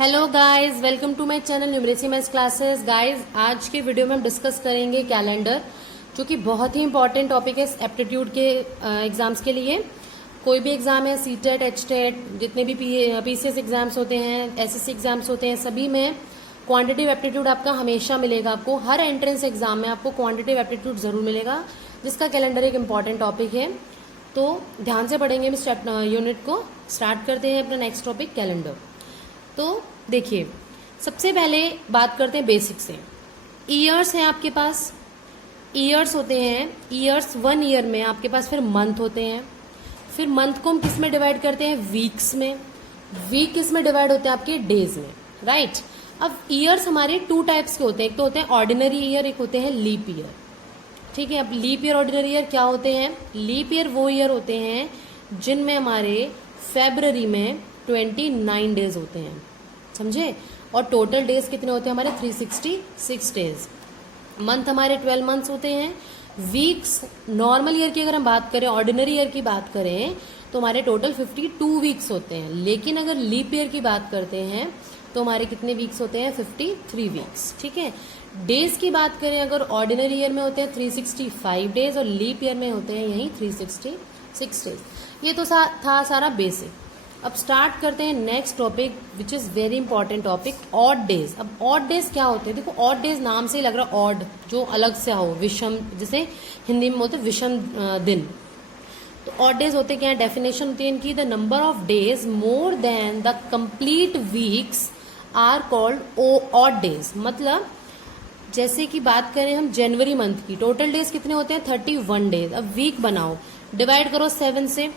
Hello guys, welcome to my channel numeracy maths classes. Guys, आज के video में हम डिस्कस करेंगे कैलेंडर, जो कि बहुत ही इंपॉर्टेंट टॉपिक है एप्टीट्यूड के एग्जाम्स के लिए। कोई भी एग्जाम है, सीटेट, एचटेट, जितने भी पीसीएस एग्जाम्स होते हैं, एसएससी एग्जाम्स होते हैं, सभी में क्वांटिटिव एप्टीट्यूड आपका हमेशा मिलेगा। आपको हर एंट्रेंस एग्जाम में आपको क्वांटिटिव एप्टीट्यूड जरूर मिलेगा, जिसका कैलेंडर एक इंपॉर्टेंट टॉपिक है। तो ध्यान से पढ़ेंगे इस यूनिट को। स्टार्ट करते हैं अपना नेक्स्ट टॉपिक, कैलेंडर। तो देखिए, सबसे पहले बात करते हैं बेसिक से। ईयर्स हैं आपके पास, ईयर्स होते हैं। ईयर्स 1 ईयर में आपके पास फिर मंथ होते हैं। फिर मंथ को हम किस में डिवाइड करते हैं? वीक्स में। वीक किस में डिवाइड होते हैं? आपके डेज में, राइट। अब ईयर्स हमारे 2 टाइप्स के होते हैं। एक तो होते हैं ऑर्डिनरी ईयर, एक होते हैं लीप ईयर। ठीक है, अब लीप ईयर, ऑर्डिनरी ईयर क्या होते हैं? लीप ईयर वो ईयर होते हैं जिनमें हमारे फरवरी में 29 डेज होते हैं, समझे। और टोटल डेज कितने होते हैं हमारे? 366 डेज। मंथ हमारे 12 मंथ्स होते हैं। वीक्स, नॉर्मल ईयर की अगर हम बात करें, ऑर्डिनरी ईयर की बात करें, तो हमारे टोटल 52 वीक्स होते हैं। लेकिन अगर लीप ईयर की बात करते हैं तो हमारे कितने वीक्स होते हैं? 53 वीक्स। ठीक है। डेज की बात करें, अगर ऑर्डिनरी ईयर में होते हैं 365 डेज और लीप ईयर में होते हैं यही 366 डेज। ये तो था सारा बेसिक। अब स्टार्ट करते हैं next topic, which is very important topic, odd days. अब ऑड डेज क्या होते हैं? देखो, ऑड डेज नाम से ही लग रहा है ऑड, जो अलग से हो, विषम, जैसे हिंदी में होते विषम दिन। तो ऑड डेज होते क्या है? डेफिनेशन होती है इनकी, the number of days more than the complete weeks are called odd days. मतलब जैसे कि बात करें हम जनवरी मंथ की, टोटल डेज कितने होते हैं? 31 डेज। अब वीक बनाओ, डिवाइड करो 7 से।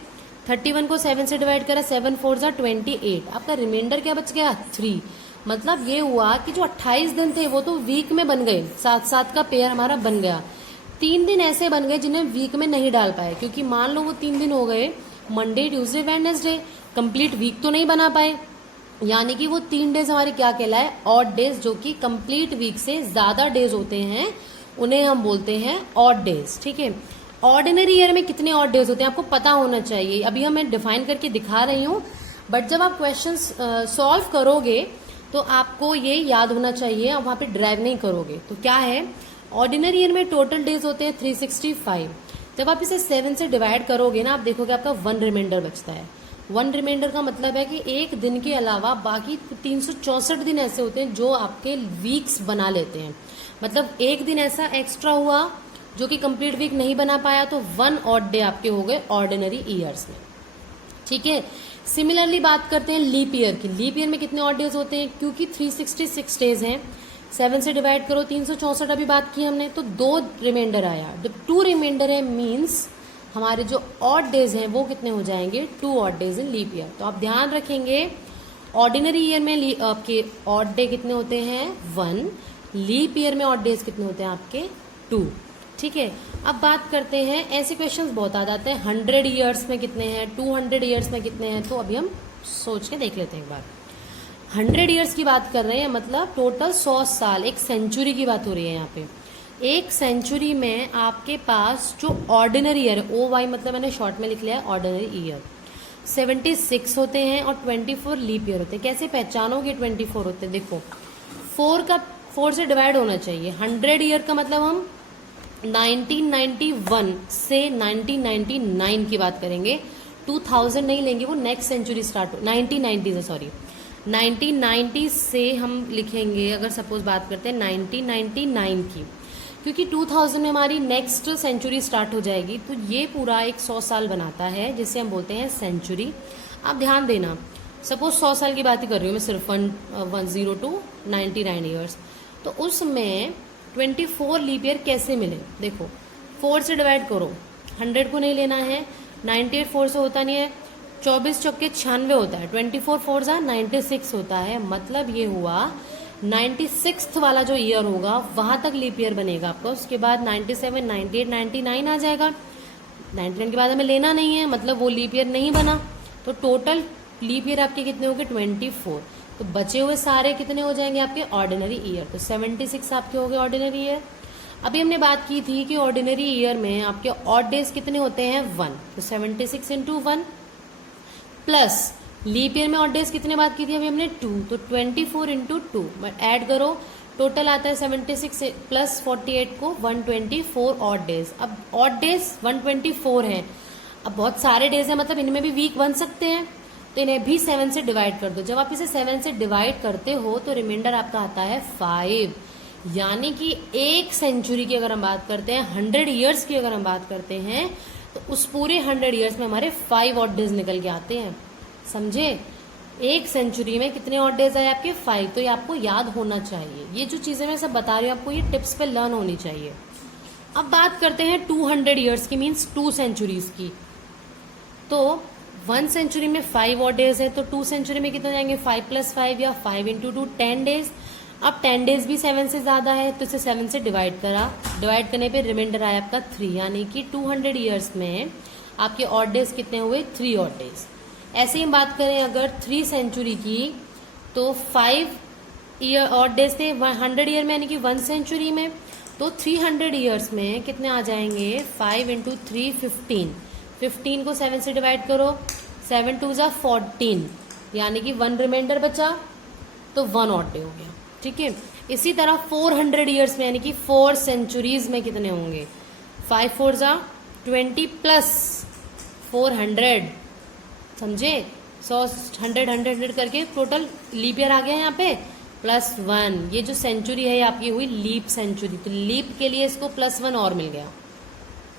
31 को 7 से डिवाइड करा, 7 4 जा 28। आपका रिमाइंडर क्या बच गया? 3। मतलब ये हुआ कि जो 28 दिन थे वो तो वीक में बन गए, 7-7 का पेयर हमारा बन गया। 3 दिन ऐसे बन गए जिन्हें वीक में नहीं डाल पाए, क्योंकि मान लो वो 3 दिन हो गए, Monday, Tuesday, Wednesday, complete week तो नहीं बना पाए। यानी कि वो 3 डेज हमारे क्या कहलाए? ऑड डेज, जो कि कंप्लीट वीक से ज्यादा डेज होते हैं, उन्हें हम बोलते हैं ऑड डेज। ठीक है। ऑर्डिनरी ईयर में कितने ऑड डेज होते हैं आपको पता होना चाहिए। अभी हम मैं डिफाइन करके दिखा रही हूँ, बट जब आप क्वेश्चंस सॉल्व करोगे तो आपको ये याद होना चाहिए, आप वहां पे ड्राइव नहीं करोगे। तो क्या है? ऑर्डिनरी ईयर में टोटल डेज होते हैं 365। जब आप इसे 7 से डिवाइड करोगे ना, आप देखोगे आपका 1 रिमाइंडर बचता है। 1 रिमाइंडर का मतलब है कि एक दिन के अलावा बाकी 364 दिन ऐसे होते हैं जो आपके वीक्स बना लेते हैं। मतलब एक दिन ऐसा एक्स्ट्रा हुआ जो कि कंप्लीट वीक नहीं बना पाया, तो 1 ऑड डे आपके हो गए ऑर्डिनरी ईयर्स में। ठीक है। सिमिलरली बात करते हैं लीप ईयर की। लीप ईयर में कितने ऑड डेज होते हैं? क्योंकि 366 डेज हैं, 7 से डिवाइड करो, 364 अभी बात की हमने, तो 2 रिमाइंडर आया। जब 2 रिमाइंडर है मीन्स हमारे जो ऑड डेज हैं वो कितने हो जाएंगे? 2 odd days in leap year. तो आप ध्यान रखेंगे, ऑर्डिनरी ईयर में आपके ऑड डे कितने होते हैं? 1। लीप ईयर में ऑड डेज कितने होते हैं आपके? 2। ठीक है। अब बात करते हैं, ऐसे क्वेश्चंस बहुत आ जाते हैं, 100 ईयर्स में कितने हैं, 200 ईयर्स में कितने हैं। तो अभी हम सोच के देख लेते हैं एक बार। 100 ईयर्स की बात कर रहे हैं, मतलब टोटल 100 साल, एक सेंचुरी की बात हो रही है यहाँ पे। एक सेंचुरी में आपके पास जो ऑर्डिनरी ईयर, OY मतलब मैंने शॉर्ट में लिख लिया है ऑर्डिनरी ईयर, 76 होते हैं और 24 लीप ईयर होते हैं। कैसे पहचानोगे 24 होते हैं? देखो, 4 से डिवाइड होना चाहिए। 100 ईयर का मतलब हम 1991 से 1999 की बात करेंगे, 2000 नहीं लेंगे, वो नेक्स्ट सेंचुरी स्टार्ट हो, 1990 से, सॉरी 1990 से हम लिखेंगे। अगर सपोज बात करते हैं 1999 की, क्योंकि 2000 में हमारी नेक्स्ट सेंचुरी स्टार्ट हो जाएगी, तो ये पूरा एक 100 साल बनाता है, जिसे हम बोलते हैं सेंचुरी। आप ध्यान देना, सपोज 100 साल की बात ही कर रही हूँ मैं, सिर्फ 10 to 99 ईयर्स, तो उसमें 24 लीप ईयर कैसे मिले? देखो, 4 से डिवाइड करो, 100 को नहीं लेना है, 98 4 से होता नहीं है, 24 चौके 96 होता है, 24 4 जा 96 होता है। मतलब ये हुआ 96th वाला जो ईयर होगा वहां तक लीप ईयर बनेगा आपका। उसके बाद 97, 98, 99 आ जाएगा। 99 के बाद हमें लेना नहीं है, मतलब वो लीप ईयर नहीं बना। तो टोटल लीप ईयर आपके कितने हो गए? 24। तो बचे हुए सारे कितने हो जाएंगे आपके? Ordinary year. तो 76 आपके हो गए ऑर्डिनरी ईयर। अभी हमने बात की थी कि ऑर्डिनरी ईयर में आपके ऑड डेज कितने होते हैं? 1। तो 76 into 1 प्लस लीप ईयर में ऑड डेज कितने बात की थी अभी हमने 2, तो 24 इंटू 2 ऐड करो, टोटल आता है 76 प्लस 48 को 124 ऑड डेज। अब ऑड डेज 124 है, अब बहुत सारे डेज है, मतलब इनमें भी वीक बन सकते हैं, तो इन्हें भी 7 से डिवाइड कर दो। जब आप इसे 7 से डिवाइड करते हो तो रिमाइंडर आपका आता है 5, यानी कि एक सेंचुरी की अगर हम बात करते हैं, 100 ईयर्स की अगर हम बात करते हैं, तो उस पूरे 100 ईयर्स में हमारे 5 ऑड डेज निकल के आते हैं। समझे? एक सेंचुरी में कितने ऑड डेज आए आपके? 5। तो ये आपको याद होना चाहिए। ये जो चीजें मैं सब बता रही हूँ आपको, ये टिप्स पे लर्न होनी चाहिए। अब बात करते हैं 200 ईयर्स की, मीन्स 2 सेंचुरीज की। तो 1 सेंचुरी में 5 ऑड डेज है, तो 2 सेंचुरी में कितने जाएंगे? 5 + 5 या 5 × 2 10 डेज। अब 10 डेज भी 7 से ज्यादा है, तो इसे 7 से डिवाइड करा, डिवाइड करने पे रिमाइंडर आया आपका 3, यानी कि 200 ईयर्स में आपके ऑड डेज कितने हुए? 3 ऑड डेज। ऐसे ही हम बात करें अगर 3 सेंचुरी की, तो 5 ईयर ऑड डेज थे 100 ईयर में, यानी कि 1 सेंचुरी में। तो 300 ईयर्स में कितने आ जाएंगे? 5 × 3 15, 15 को 7 से डिवाइड करो, 7 × 2 = 14, यानी कि 1 रिमाइंडर बचा, तो 1 ऑड डे हो गया। ठीक है। इसी तरह 400 ईयर्स में, यानी कि 4 सेंचुरीज में कितने होंगे? 5 × 4 = 20 प्लस 400, समझे? 100 100 100 100 करके टोटल लीप ईयर आ गया यहाँ पे, +1। ये जो सेंचुरी है आपकी हुई लीप सेंचुरी, तो लीप के लिए इसको +1 और मिल गया।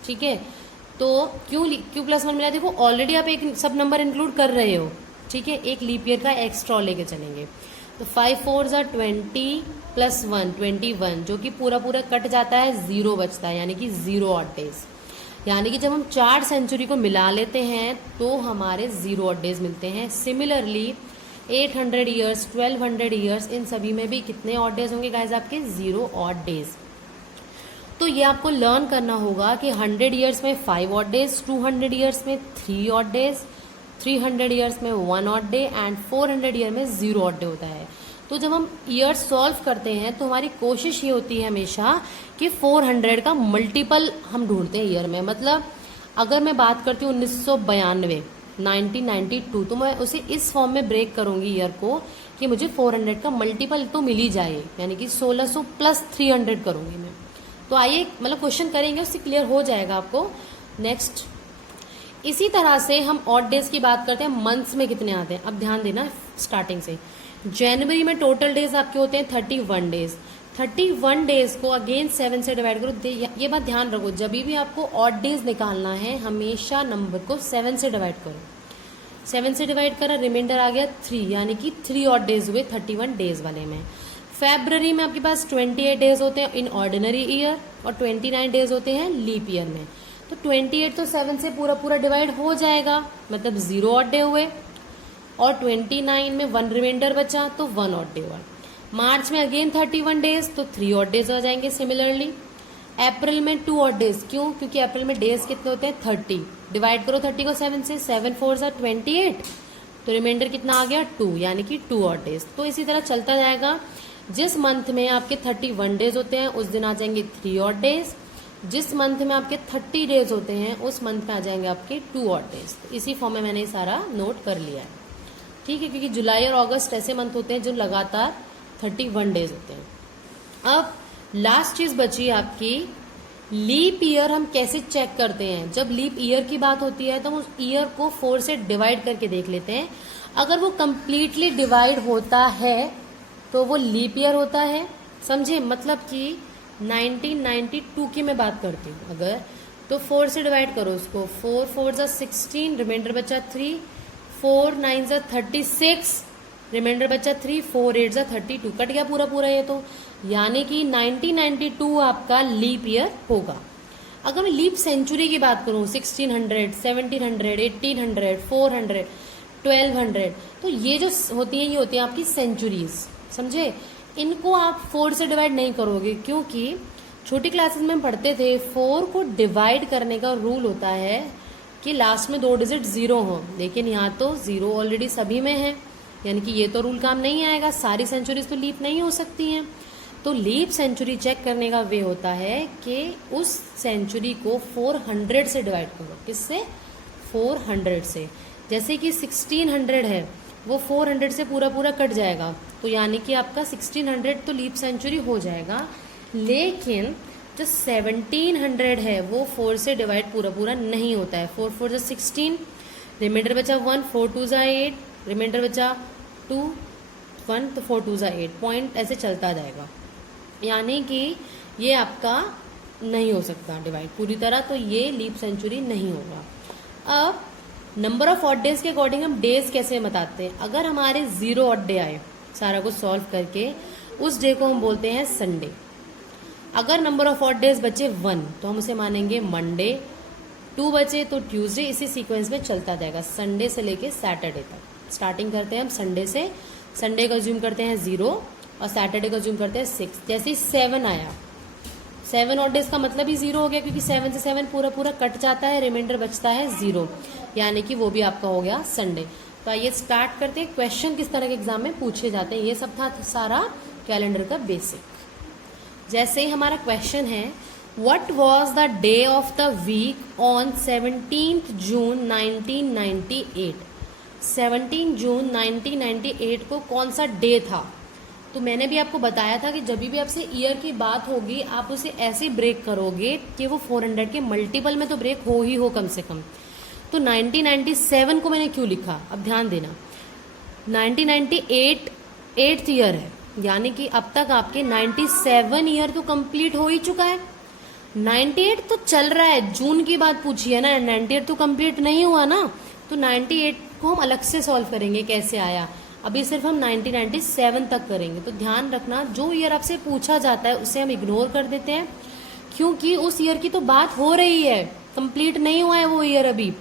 ठीक है। तो क्यों +1 मिला? देखो ऑलरेडी आप एक सब नंबर इंक्लूड कर रहे हो। ठीक है, एक लीप ईयर का एक्स्ट्रा लेके चलेंगे। तो 5 × 4 = 20 + 1 21, जो कि पूरा पूरा कट जाता है, 0 बचता है, यानी कि 0 ऑड डेज। यानी कि जब हम 4 सेंचुरी को मिला लेते हैं तो हमारे 0 ऑड डेज मिलते हैं। सिमिलरली 800 ईयर्स, 1200 ईयर्स, इन सभी में भी कितने ऑड डेज होंगे गाइज? आपके 0 ऑड डेज। तो ये आपको लर्न करना होगा कि 100 ईयर्स में 5 ऑड डेज, 200 ईयर्स में 3 ऑड डेज, 300 ईयर्स में 1 ऑड डे एंड 400 ईयर में 0 ऑड डे होता है। तो जब हम ईयर सॉल्व करते हैं तो हमारी कोशिश ये होती है हमेशा कि 400 का मल्टीपल हम ढूंढते हैं ईयर में। मतलब अगर मैं बात करती हूँ 1992, 1992, तो मैं उसे इस फॉर्म में ब्रेक करूंगी ईयर को कि मुझे 400 का मल्टीपल तो मिल ही जाए, यानी कि 1600 + 300 करूंगी मैं। तो आइए मतलब क्वेश्चन करेंगे, उससे क्लियर हो जाएगा आपको। नेक्स्ट, इसी तरह से हम ऑड डेज की बात करते हैं, मंथ्स में कितने आते हैं? अब ध्यान देना स्टार्टिंग से। जनवरी में टोटल डेज आपके होते हैं 31 डेज। 31 डेज को अगेन 7 से डिवाइड करो। ये बात ध्यान रखो, जब भी आपको ऑड डेज निकालना है हमेशा नंबर को 7 से डिवाइड करो। 7 से डिवाइड करा, रिमाइंडर आ गया 3, यानी कि 3 ऑड डेज हुए 31 डेज वाले में। फेब्रवरी में आपके पास 28 डेज होते हैं इन ऑर्डिनरी ईयर और 29 डेज होते हैं लीप ईयर में। तो 28 तो 7 से पूरा पूरा डिवाइड हो जाएगा, मतलब 0 ऑड डे हुए, और 29 में 1 रिमाइंडर बचा, तो 1 ऑड डे हुआ। मार्च में अगेन 31 डेज, तो 3 ऑड डेज आ जाएंगे। सिमिलरली अप्रैल में 2 ऑड डेज, क्यों? क्योंकि अप्रैल में डेज कितने होते हैं? 30। डिवाइड करो 30 को 7 से, 7 × 4 = 28, तो रिमाइंडर कितना आ गया? 2, यानी कि 2 ऑड डेज। तो इसी तरह चलता जाएगा। जिस मंथ में आपके 31 डेज होते हैं उस दिन आ जाएंगे 3 ऑड डेज। जिस मंथ में आपके 30 डेज होते हैं उस मंथ में आ जाएंगे आपके 2 ऑड डेज। तो इसी फॉर्म में मैंने सारा नोट कर लिया है। ठीक है, क्योंकि जुलाई और अगस्त ऐसे मंथ होते हैं जो लगातार 31 डेज होते हैं। अब लास्ट चीज बची आपकी लीप ईयर। हम कैसे चेक करते हैं? जब लीप ईयर की बात होती है तो उस ईयर को 4 से डिवाइड करके देख लेते हैं। अगर वो कंप्लीटली डिवाइड होता है तो वो लीप ईयर होता है। समझे? मतलब कि 1992 की मैं बात करती हूँ अगर, तो 4 से डिवाइड करो उसको। 4 × 4 = 16, रिमाइंडर बचा 3, 4 × 9 = 36, रिमाइंडर बचा 3, 4 × 8 = 32। कट गया पूरा पूरा ये तो, यानी कि 1992 आपका लीप ईयर होगा। अगर मैं लीप सेंचुरी की बात करूँ, 1600, 1700, 1800, 400, 1200, तो ये जो होती हैं ये होती हैं आपकी सेंचुरीज। समझे? इनको आप 4 से डिवाइड नहीं करोगे, क्योंकि छोटी क्लासेस में हम पढ़ते थे 4 को डिवाइड करने का रूल होता है कि लास्ट में 2 डिजिट 0 हो, लेकिन यहाँ तो 0 ऑलरेडी सभी में है, यानी कि ये तो रूल काम नहीं आएगा। सारी सेंचुरीज तो लीप नहीं हो सकती हैं। तो लीप सेंचुरी चेक करने का वे होता है कि उस सेंचुरी को 400 से डिवाइड करो। किससे? 400 से। जैसे कि 1600 है वो 400 से पूरा पूरा कट जाएगा, तो यानी कि आपका 1600 तो लीप सेंचुरी हो जाएगा। लेकिन जो 1700 है वो 4 से डिवाइड पूरा पूरा नहीं होता है। 4 4 16, रिमाइंडर बचा 1, 4 2 8, रिमाइंडर बचा 2 1, तो 4 2 8, पॉइंट ऐसे चलता जाएगा, यानी कि ये आपका नहीं हो सकता डिवाइड पूरी तरह, तो ये लीप सेंचुरी नहीं होगा। अब नंबर ऑफ ऑड डेज के अकॉर्डिंग हम डेज कैसे बताते हैं। अगर हमारे 0 ऑड डे आए सारा कुछ सॉल्व करके, उस डे को हम बोलते हैं संडे। अगर नंबर ऑफ ऑड डेज बचे 1 तो हम उसे मानेंगे मंडे, 2 बचे तो ट्यूसडे, इसी सीक्वेंस में चलता जाएगा संडे से लेके सैटरडे तक। स्टार्टिंग करते हैं हम संडे से, संडे का ज्यूम करते हैं 0 और सैटरडे का ज्यूम करते हैं 6। जैसे ही 7 आया, 7 ऑड डेज का मतलब ही 0 हो गया, क्योंकि 7 से 7 पूरा पूरा कट जाता है, रिमाइंडर बचता है 0, यानी कि वो भी आपका हो गया संडे। तो आइए स्टार्ट करते हैं क्वेश्चन किस तरह के एग्जाम में पूछे जाते हैं। ये सब था सारा कैलेंडर का बेसिक। जैसे ही हमारा क्वेश्चन है, what was the day of the week on 17 जून 1998। 17 जून 1998 को कौन सा डे था। तो मैंने भी आपको बताया था कि जब भी आपसे ईयर की बात होगी आप उसे ऐसे ब्रेक करोगे कि वो 400 के मल्टीपल में तो ब्रेक हो ही हो कम से कम। तो 1997 को मैंने क्यों लिखा, अब ध्यान देना। 1998 8th ईयर है, यानी कि अब तक आपके 97 ईयर तो कंप्लीट हो ही चुका है। 98 तो चल रहा है, जून की बात पूछी है ना, 98 तो कंप्लीट नहीं हुआ ना। तो 98 को हम अलग से सॉल्व करेंगे कैसे आया, अभी सिर्फ हम 1997 तक करेंगे। तो ध्यान रखना, जो ईयर आपसे पूछा जाता है उसे हम इग्नोर कर देते हैं, क्योंकि उस ईयर की तो बात हो रही है, कंप्लीट नहीं हुआ है वो ईयर अभी,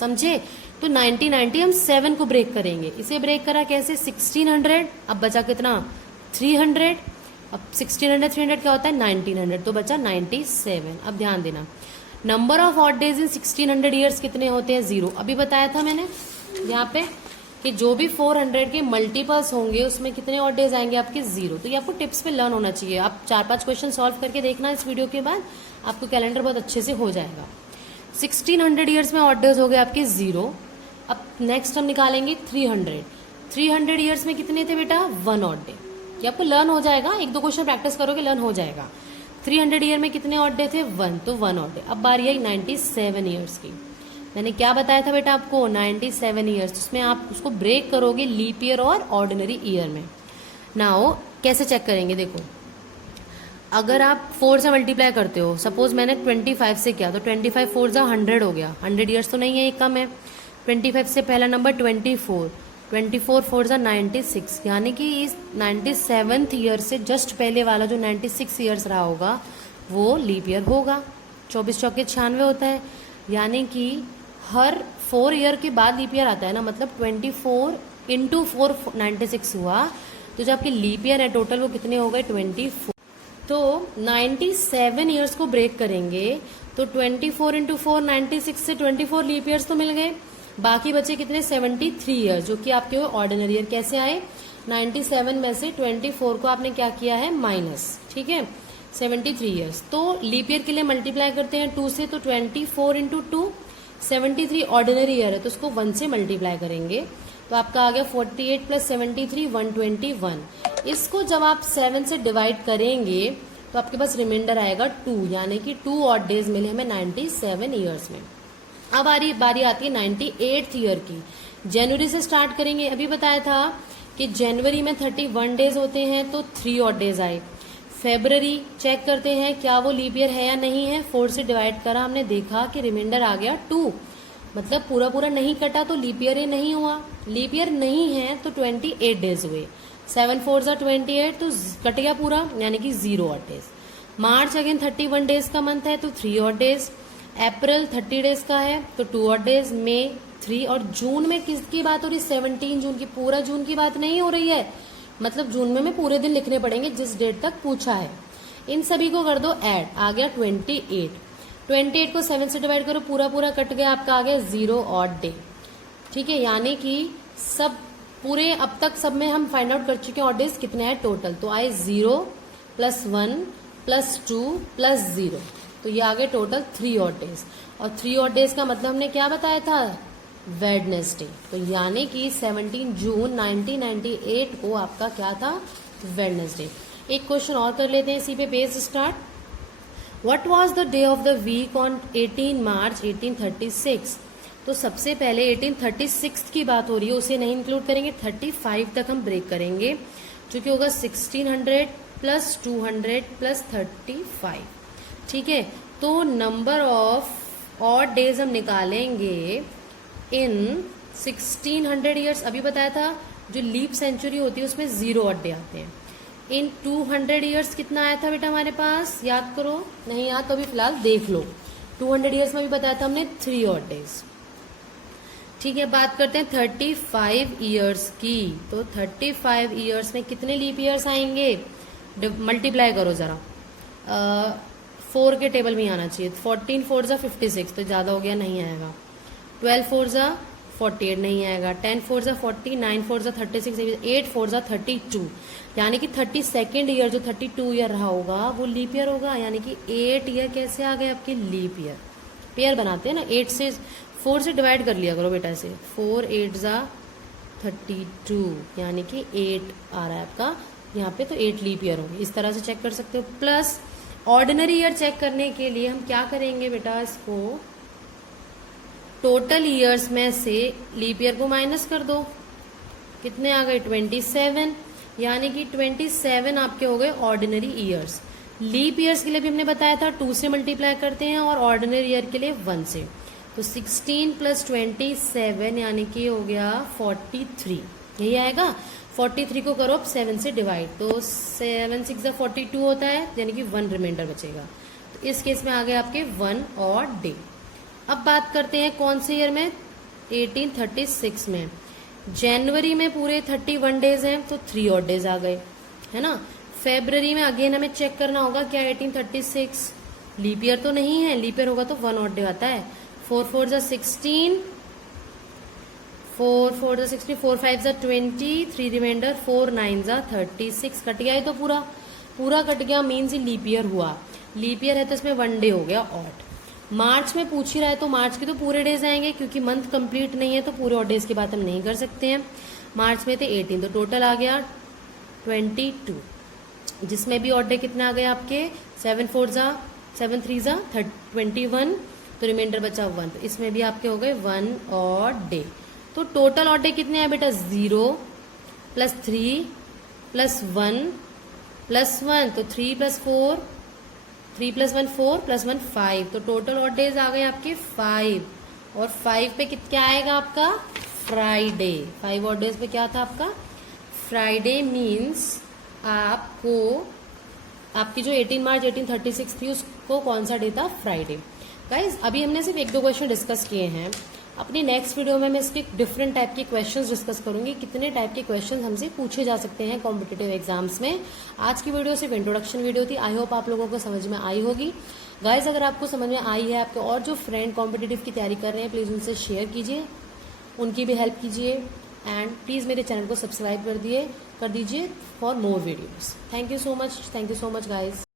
समझे। तो 1990 हम 7 को ब्रेक करेंगे। इसे ब्रेक करा कैसे, 1600, अब बचा कितना 300, अब 1600 300 क्या होता है 1900, तो बचा 97। अब ध्यान देना, number of odd days in 1600 years कितने होते हैं 0। अभी बताया था मैंने यहाँ पे कि जो भी 400 के मल्टीपल्स होंगे उसमें कितने ऑड डेज आएंगे आपके 0। तो ये आपको टिप्स पे लर्न होना चाहिए। आप 4-5 क्वेश्चन सॉल्व करके देखना इस वीडियो के बाद, आपको कैलेंडर बहुत अच्छे से हो जाएगा। 1600 ईयर्स में ऑड डेज हो गए आपके 0। अब नेक्स्ट हम निकालेंगे 300। 300 ईयर्स में कितने थे बेटा 1 ऑड डे। ये आपको लर्न हो जाएगा, 1-2 क्वेश्चन प्रैक्टिस करोगे लर्न हो जाएगा। 300 ईयर में कितने ऑड डे थे 1, तो 1 ऑड डे। अब बारी आई 97 ईयर्स की। मैंने क्या बताया था बेटा आपको 97 ईयर्स, उसमें आप उसको ब्रेक करोगे लीप ईयर और ऑर्डिनरी ईयर में। नाउ कैसे चेक करेंगे, देखो अगर आप 4 से मल्टीप्लाई करते हो, सपोज मैंने 25 से किया, तो 25 4 जा 100 हो गया। 100 ईयर्स तो नहीं है, ये कम है। 25 से पहला नंबर 24, 24 4 जा 96, यानी कि इस 97th ईयर से जस्ट पहले वाला जो 96 ईयर्स रहा होगा वो लीप ईयर होगा। 24 चौके 96 होता है, यानी कि हर 4 ईयर के बाद लीप ईयर आता है ना, मतलब 24 इंटू 4 96 हुआ। तो जो आपके लीप ईयर है टोटल वो कितने हो गए 24। तो 97 ईयर्स को ब्रेक करेंगे तो 24 इंटू 4 96 से 24 लीप ईयर्स तो मिल गए। बाकी बचे कितने 73 ईयर्स, जो कि आपके ऑर्डिनरी ईयर। कैसे आए, 97 में से 24 को आपने क्या किया है माइनस, ठीक है 73 ईयर्स। तो लीप ईयर के लिए मल्टीप्लाई करते हैं 2 से, तो 24 इंटू 2 73 ऑर्डिनरी ईयर है, तो उसको 1 से मल्टीप्लाई करेंगे, तो आपका आ गया 48 प्लस 73 121। इसको जब आप 7 से डिवाइड करेंगे तो आपके पास रिमाइंडर आएगा 2, यानी कि 2 ऑड डेज मिले हमें 97 ईयर्स में। अब बारी आती है 98th ईयर की। जनवरी से स्टार्ट करेंगे। अभी बताया था कि जनवरी में 31 डेज होते हैं, तो 3 ऑड डेज आए। फेब्रवरी चेक करते हैं क्या वो लीप ईयर है या नहीं है। 4 से डिवाइड करा, हमने देखा कि रिमाइंडर आ गया 2, मतलब पूरा पूरा नहीं कटा तो लीप ईयर ही नहीं हुआ। लीप ईयर नहीं है तो 28 डेज हुए। 7 4 जा 28, तो कट गया पूरा, यानी कि 0 ऑड डेज। मार्च अगेन 31 डेज का मंथ है, तो 3 ऑड डेज। अप्रैल 30 डेज का है, तो 2 ऑड डेज। मई 3, और जून में किसकी बात हो रही 17 जून की, पूरा जून की बात नहीं हो रही है, मतलब जून में पूरे दिन लिखने पड़ेंगे जिस डेट तक पूछा है। इन सभी को कर दो ऐड, आ गया 28। 28 को 7 से डिवाइड करो, पूरा पूरा कट गया, आपका आ गया 0 ऑड डे, ठीक है। यानी कि सब पूरे अब तक सब में हम फाइंड आउट कर चुके हैं ऑड डेज कितने हैं टोटल। तो आए 0 प्लस 1 प्लस 2 प्लस 0, तो ये आ गए टोटल 3 ऑड डेज। और 3 ऑड डेज का मतलब हमने क्या बताया था वेडनेसडे। तो यानी कि 17 जून 1998 को आपका क्या था, वेडनेसडे। एक क्वेश्चन और कर लेते हैं इसी पे base start. What was the day of the week on 18 March 1836। तो सबसे पहले 1836 की बात हो रही है, उसे नहीं इंक्लूड करेंगे, 35 तक हम ब्रेक करेंगे, जो कि होगा 1600 प्लस 200 प्लस 35। ठीक है, तो नंबर ऑफ ऑड डेज हम निकालेंगे इन 1600 ईयर्स। अभी बताया था जो लीप सेंचुरी होती है उसमें 0 ऑड डे आते हैं। इन 200 ईयर्स कितना आया था बेटा हमारे पास, याद करो, नहीं याद तो अभी फिलहाल देख लो। 200 ईयर्स में भी बताया था हमने 3 ऑड डेज। ठीक है, बात करते हैं 35 ईयर्स की। तो 35 ईयर्स में कितने लीप ईयर्स आएंगे, मल्टीप्लाई करो जरा, 4 के टेबल में आना चाहिए। 14 4 जा 56, तो ज्यादा हो गया, नहीं आएगा। 12 4 जा 48, नहीं आएगा। 10 4 जा 40, 9 4 जा 36, 8 4 जा 32, यानी कि 32nd ईयर जो 32 ईयर रहा होगा वो लीप ईयर होगा। यानी कि 8 ईयर कैसे आ गए आपके, लीप ईयर। पेयर बनाते हैं ना, 8 से 4 से डिवाइड कर लिया करो बेटा ऐसे, 4 8 जा 32, यानी कि 8 आ रहा है आपका यहाँ पे, तो 8 लीप ईयर होंगे। इस तरह से चेक कर सकते हो। प्लस ऑर्डिनरी ईयर चेक करने के लिए हम क्या करेंगे बेटा, इसको टोटल ईयर्स में से लीप ईयर को माइनस कर दो, कितने आ गए 27, यानी कि 27 आपके हो गए ऑर्डिनरी ईयर्स। लीप ईयर्स के लिए भी हमने बताया था 2 से मल्टीप्लाई करते हैं और ऑर्डिनरी ईयर के लिए 1 से। तो 16 प्लस 27 यानी कि हो गया 43, यही आएगा। 43 को करो अब 7 से डिवाइड, तो 7 6 जा 42 होता है, यानी कि 1 रिमाइंडर बचेगा। तो इस केस में आ गए आपके 1 और डे। अब बात करते हैं कौन से ईयर में, 1836 में। जनवरी में पूरे 31 डेज हैं, तो 3 और डेज आ गए, है ना। फेब्रवरी में अगेन हमें चेक करना होगा क्या 1836 लीप ईयर तो नहीं है, लीप ईयर होगा तो 1 और डे आता है। 4 4 जा 16, 4 4 जा 16, 4 5 जा 20, 3 रिमाइंडर, 4 9 जा 36, कट गया है तो पूरा कट गया, मीन्स लीप ईयर हुआ। लीप ईयर है तो इसमें 1 डे हो गया ऑड। मार्च में पूछ ही रहा है तो मार्च के तो पूरे डेज आएंगे, क्योंकि मंथ कंप्लीट नहीं है तो पूरे ऑड डेज की बात हम नहीं कर सकते हैं। मार्च में थे 18, तो टोटल आ गया 22, जिसमें भी ऑड डे कितने आ गए आपके, 7 4 जा 7 3 जा 21, तो रिमाइंडर बचा 1, तो इसमें भी आपके हो गए 1 और डे। तो टोटल ऑड डे कितने हैं बेटा, 0 प्लस 3 प्लस 1 प्लस 1, तो 3 प्लस 4, 3 प्लस 1 4 प्लस 1 5, तो टोटल ऑड डेज आ गए आपके 5। और 5 पे क्या आएगा आपका, फ्राइडे। 5 ऑड डेज पे क्या था आपका, फ्राइडे। मीन्स आपको आपकी जो 18 मार्च 1836 थी उसको कौन सा डे था, फ्राइडे। गाइज अभी हमने सिर्फ 1-2 क्वेश्चन डिस्कस किए हैं। अपनी नेक्स्ट वीडियो में मैं इसके डिफरेंट टाइप के क्वेश्चंस डिस्कस करूंगी, कितने टाइप के क्वेश्चंस हमसे पूछे जा सकते हैं कॉम्पिटिटिव एग्जाम्स में। आज की वीडियो सिर्फ इंट्रोडक्शन वीडियो थी, आई होप आप लोगों को समझ में आई होगी। गाइज अगर आपको समझ में आई है, आपके और जो फ्रेंड कॉम्पिटिटिव की तैयारी कर रहे हैं प्लीज़ उनसे शेयर कीजिए, उनकी भी हेल्प कीजिए, एंड प्लीज़ मेरे चैनल को सब्सक्राइब कर दीजिए for more videos. Thank you so much guys.